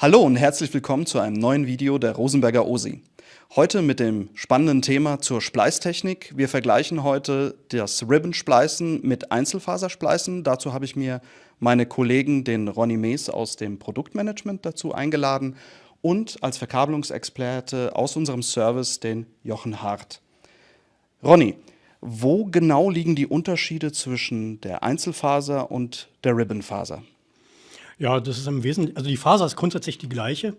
Hallo und herzlich willkommen zu einem neuen Video der Rosenberger OSI. Heute mit dem spannenden Thema zur Spleißtechnik. Wir vergleichen heute das Ribbon-Spleißen mit Einzelfaserspleißen. Dazu habe ich mir meine Kollegen, den Ronny Mees aus dem Produktmanagement, dazu eingeladen und als Verkabelungsexperte aus unserem Service den Jochen Hart. Ronny, wo genau liegen die Unterschiede zwischen der Einzelfaser und der Ribbonfaser? Ja, das ist im Wesentlichen, also die Faser ist grundsätzlich die gleiche.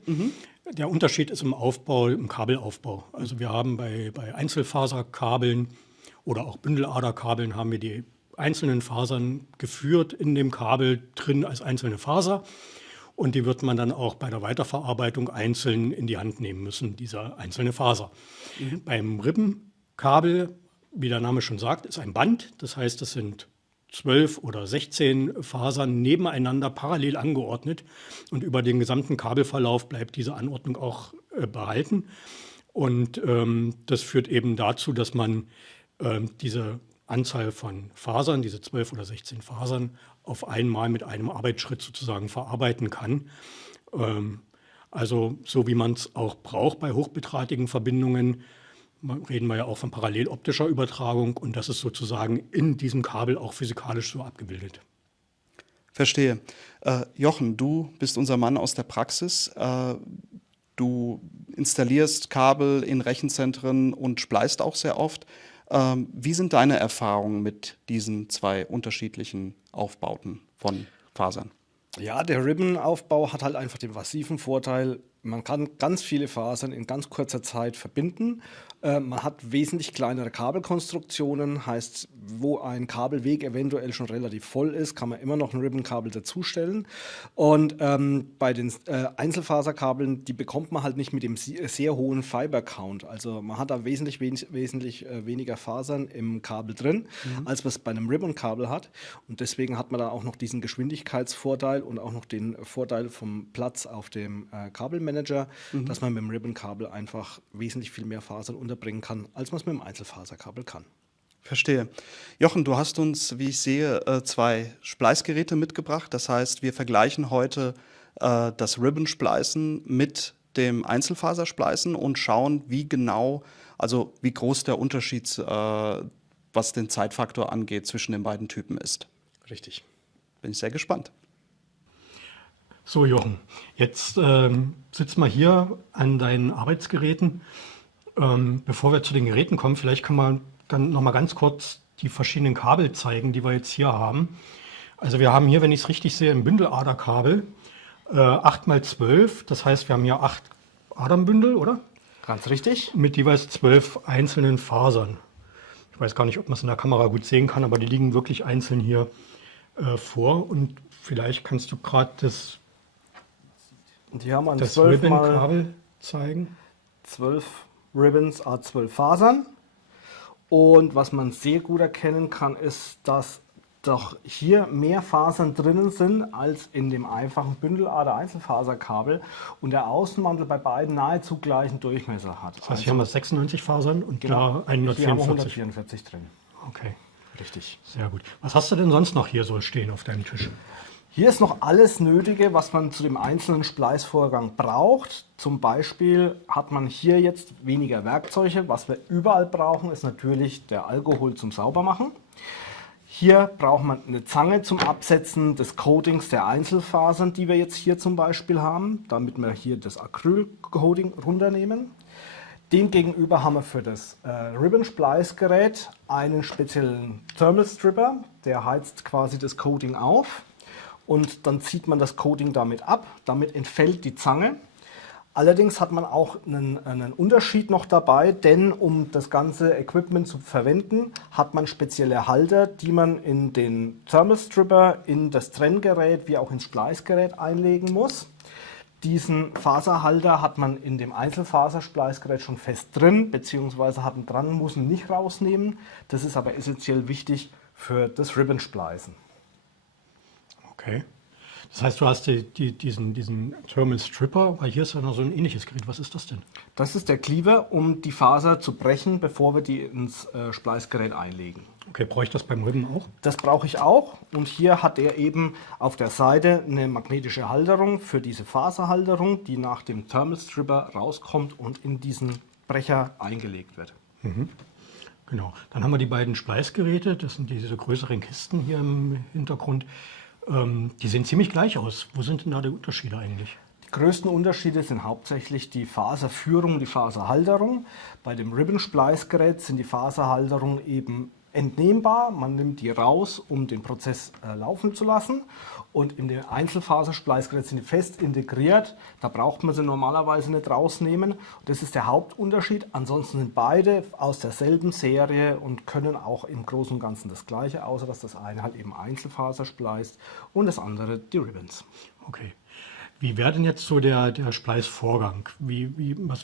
Der Unterschied ist im Aufbau, im Kabelaufbau. Also wir haben bei Einzelfaserkabeln oder auch Bündeladerkabeln haben wir die einzelnen Fasern geführt in dem Kabel drin als einzelne Faser. Und die wird man dann auch bei der Weiterverarbeitung einzeln in die Hand nehmen müssen, diese einzelne Faser. Beim Ribbenkabel, wie der Name schon sagt, ist ein Band. Das heißt, das sind 12 oder 16 Fasern nebeneinander parallel angeordnet und über den gesamten Kabelverlauf bleibt diese Anordnung auch behalten. Und das führt eben dazu, dass man diese Anzahl von Fasern, diese 12 oder 16 Fasern, auf einmal mit einem Arbeitsschritt sozusagen verarbeiten kann. Also so wie man es auch braucht bei hochbedrahtigen Verbindungen, reden wir ja auch von paralleloptischer Übertragung und das ist sozusagen in diesem Kabel auch physikalisch so abgebildet. Verstehe. Jochen, du bist unser Mann aus der Praxis. Du installierst Kabel in Rechenzentren und spleißt auch sehr oft. Wie sind deine Erfahrungen mit diesen zwei unterschiedlichen Aufbauten von Fasern? Ja, der Ribbon-Aufbau hat halt einfach den massiven Vorteil, man kann ganz viele Fasern in ganz kurzer Zeit verbinden. Man hat wesentlich kleinere Kabelkonstruktionen, heißt, wo ein Kabelweg eventuell schon relativ voll ist, kann man immer noch ein Ribbon-Kabel dazustellen. Und bei den Einzelfaserkabeln, die bekommt man halt nicht mit dem sehr hohen Fiber-Count. Also man hat da wesentlich weniger Fasern im Kabel drin, als was bei einem Ribbon-Kabel hat. Und deswegen hat man da auch noch diesen Geschwindigkeitsvorteil und auch noch den Vorteil vom Platz auf dem Kabelmanager, dass man mit dem Ribbon-Kabel einfach wesentlich viel mehr Fasern unterbringen kann, als man es mit dem Einzelfaserkabel kann. Verstehe. Jochen, du hast uns, wie ich sehe, zwei Spleißgeräte mitgebracht. Das heißt, wir vergleichen heute das Ribbon-Spleißen mit dem Einzelfaserspleißen und schauen, wie genau, also wie groß der Unterschied, was den Zeitfaktor angeht, zwischen den beiden Typen ist. Richtig. Bin ich sehr gespannt. So Jochen, jetzt sitzen wir hier an deinen Arbeitsgeräten. Bevor wir zu den Geräten kommen, vielleicht können wir dann noch mal ganz kurz die verschiedenen Kabel zeigen, die wir jetzt hier haben. Also wir haben hier, wenn ich es richtig sehe, ein Bündeladerkabel, 8×12, das heißt, wir haben hier 8 Adernbündel, oder? Ganz richtig. Mit jeweils 12 einzelnen Fasern. Ich weiß gar nicht, ob man es in der Kamera gut sehen kann, aber die liegen wirklich einzeln hier vor. Und vielleicht kannst du gerade das Ribbon-Kabel zeigen. 12 Ribbons, 12 Fasern. Und was man sehr gut erkennen kann, ist, dass doch hier mehr Fasern drinnen sind als in dem einfachen Bündelader-Einzelfaserkabel und der Außenmantel bei beiden nahezu gleichen Durchmesser hat. Das heißt, hier haben wir 96 Fasern und Genau, da 144. hier haben wir 144 drin. Okay, Richtig. sehr gut. Was hast du denn sonst noch hier so stehen auf deinem Tisch? Hier ist noch alles Nötige, was man zu dem einzelnen Spleißvorgang braucht. Zum Beispiel hat man hier jetzt weniger Werkzeuge. Was wir überall brauchen, ist natürlich der Alkohol zum Saubermachen. Hier braucht man eine Zange zum Absetzen des Coatings der Einzelfasern, die wir jetzt hier zum Beispiel haben, damit wir hier das Acryl-Coating runternehmen. Demgegenüber haben wir für das Ribbon-Spleißgerät einen speziellen Thermal Stripper, der heizt quasi das Coating auf. Und dann zieht man das Coating damit ab, damit entfällt die Zange. Allerdings hat man auch einen Unterschied noch dabei, denn um das ganze Equipment zu verwenden, hat man spezielle Halter, die man in den Thermal Stripper, in das Trenngerät wie auch ins Spleißgerät einlegen muss. Diesen Faserhalter hat man in dem Einzelfaserspleißgerät schon fest drin, beziehungsweise hat ihn dran, muss ihn nicht rausnehmen. Das ist aber essentiell wichtig für das Ribbon-Spleißen. Okay. Das heißt, du hast diesen Thermal Stripper, weil hier ist ja noch so ein ähnliches Gerät. Was ist das denn? Das ist der Cleaver, um die Faser zu brechen, bevor wir die ins Spleißgerät einlegen. Okay, brauche ich das beim Ribbon auch? Das brauche ich auch. Und hier hat er eben auf der Seite eine magnetische Halterung für diese Faserhalterung, die nach dem Thermal Stripper rauskommt und in diesen Brecher eingelegt wird. Genau. Dann haben wir die beiden Spleißgeräte. Das sind diese größeren Kisten hier im Hintergrund. Die sehen ziemlich gleich aus. Wo sind denn da die Unterschiede eigentlich? Die größten Unterschiede sind hauptsächlich die Faserführung und die Faserhalterung. Bei dem Ribbon-Spleißgerät sind die Faserhalterungen eben entnehmbar. Man nimmt die raus, um den Prozess laufen zu lassen. Und in dem Einzelfaserspleißgerät sind die fest integriert. Da braucht man sie normalerweise nicht rausnehmen. Das ist der Hauptunterschied. Ansonsten sind beide aus derselben Serie und können auch im Großen und Ganzen das Gleiche, außer dass das eine halt eben Einzelfaser spleißt und das andere die Ribbons. Okay. Wie wäre denn jetzt so der Spleißvorgang?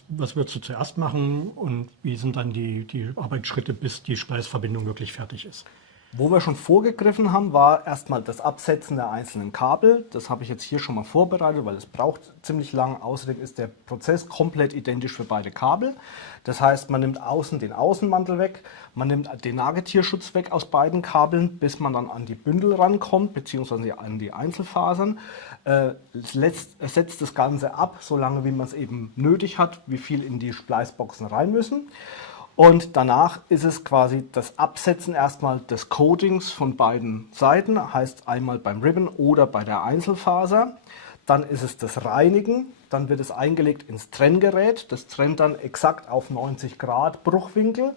Was würdest du zuerst machen und wie sind dann die Arbeitsschritte, bis die Spleißverbindung wirklich fertig ist? Wo wir schon vorgegriffen haben, war erstmal das Absetzen der einzelnen Kabel. Das habe ich jetzt hier schon mal vorbereitet, weil es braucht ziemlich lang. Außerdem ist der Prozess komplett identisch für beide Kabel. Das heißt, man nimmt außen den Außenmantel weg, man nimmt den Nagetierschutz weg aus beiden Kabeln, bis man dann an die Bündel rankommt, beziehungsweise an die Einzelfasern. Setzt das Ganze ab, so lange wie man es eben nötig hat, wie viel in die Spleißboxen rein müssen. Und danach ist es quasi das Absetzen erstmal des Coatings von beiden Seiten, heißt einmal beim Ribbon oder bei der Einzelfaser. Dann ist es das Reinigen, dann wird es eingelegt ins Trenngerät. Das trennt dann exakt auf 90 Grad Bruchwinkel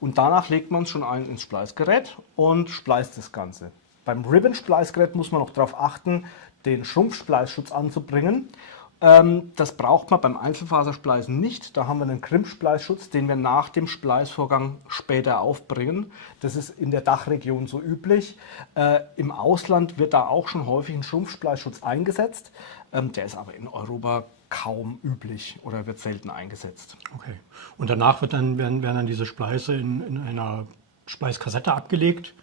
und danach legt man es schon ein ins Spleißgerät und spleißt das Ganze. Beim Ribbon-Spleißgerät muss man noch darauf achten, den Schrumpfspleißschutz anzubringen. Das braucht man beim Einzelfaserspleißen nicht. Da haben wir einen Krimpspleißschutz, den wir nach dem Spleißvorgang später aufbringen. Das ist in der Dachregion so üblich. Im Ausland wird da auch schon häufig ein Schrumpfspleißschutz eingesetzt. Der ist aber in Europa kaum üblich oder wird selten eingesetzt. Okay. Und danach werden dann diese Spleiße in einer Spleißkassette abgelegt,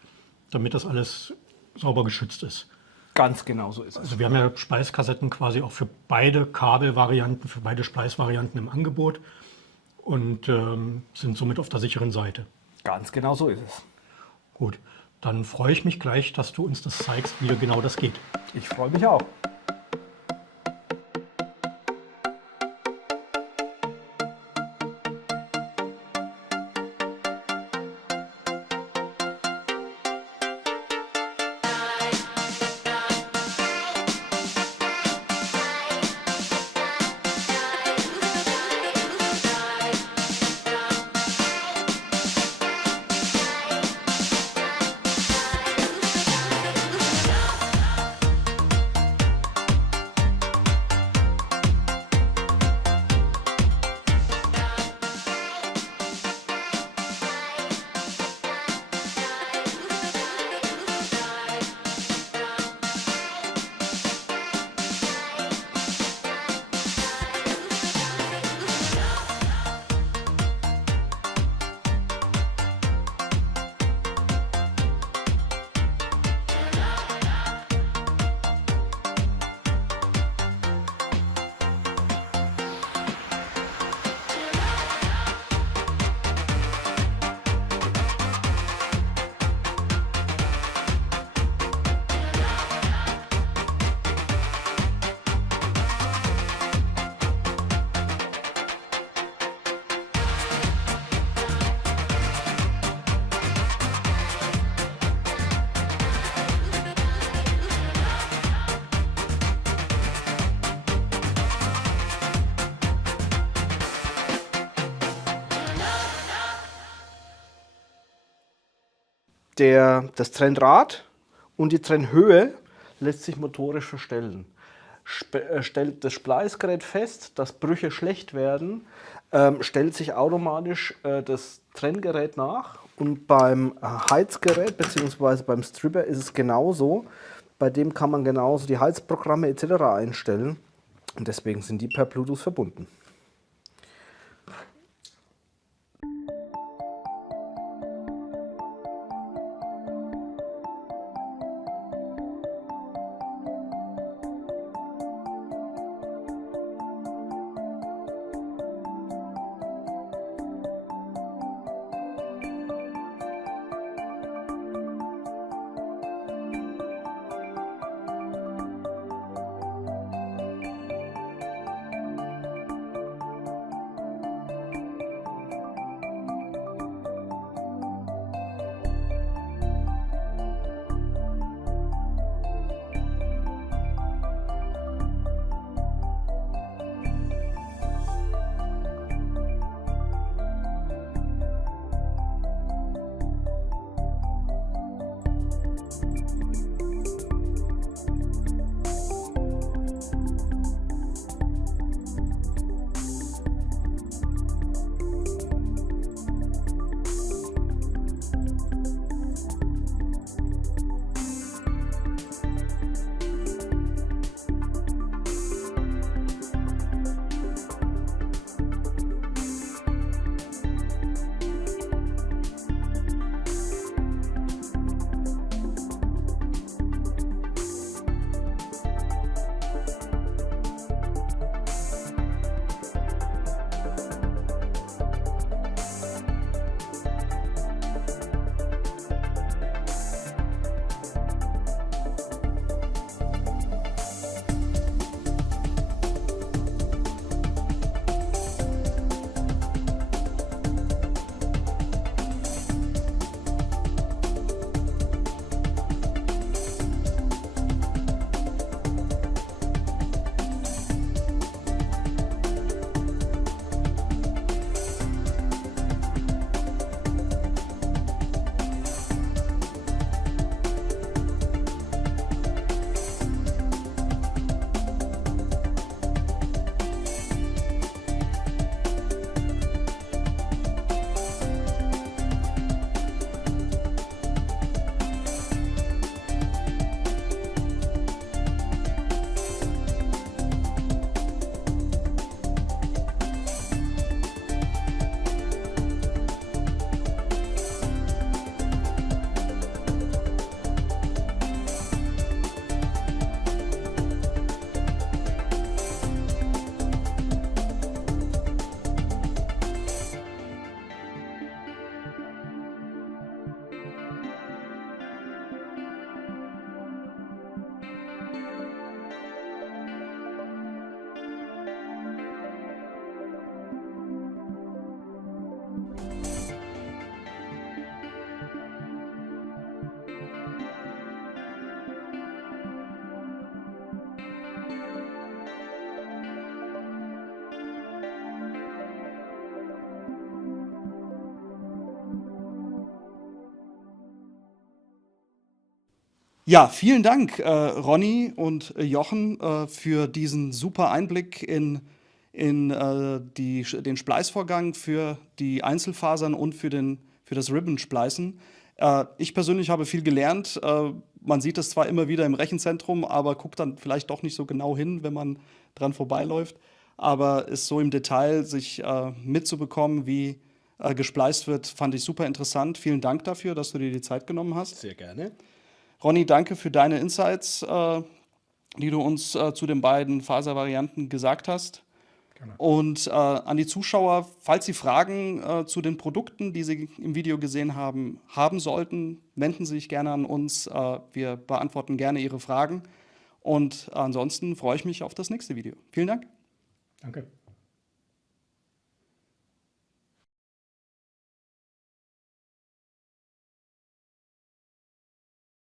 damit das alles sauber geschützt ist. Ganz genau so ist es. Also wir haben ja Spleißkassetten quasi auch für beide Kabelvarianten, für beide Spleißvarianten im Angebot und sind somit auf der sicheren Seite. Ganz genau so ist es. Gut, dann freue ich mich gleich, dass du uns das zeigst, wie genau das geht. Ich freue mich auch. Das Trennrad und die Trennhöhe lässt sich motorisch verstellen. Stellt das Spleißgerät fest, dass Brüche schlecht werden, stellt sich automatisch das Trenngerät nach. Und beim Heizgerät bzw. beim Stripper ist es genauso. Bei dem kann man genauso die Heizprogramme etc. einstellen. Und deswegen sind die per Bluetooth verbunden. Ja, vielen Dank, Ronny und Jochen, für diesen super Einblick in den Spleißvorgang für die Einzelfasern und für das Ribbon-Spleißen. Ich persönlich habe viel gelernt. Man sieht es zwar immer wieder im Rechenzentrum, aber guckt dann vielleicht doch nicht so genau hin, wenn man dran vorbeiläuft. Aber es so im Detail sich mitzubekommen, wie gespleißt wird, fand ich super interessant. Vielen Dank dafür, dass du dir die Zeit genommen hast. Sehr gerne. Ronny, danke für deine Insights, die du uns zu den beiden Faservarianten gesagt hast. Gerne. Und an die Zuschauer, falls Sie Fragen zu den Produkten, die Sie im Video gesehen haben, haben sollten, wenden Sie sich gerne an uns. Wir beantworten gerne Ihre Fragen. Und ansonsten freue ich mich auf das nächste Video. Vielen Dank. Danke.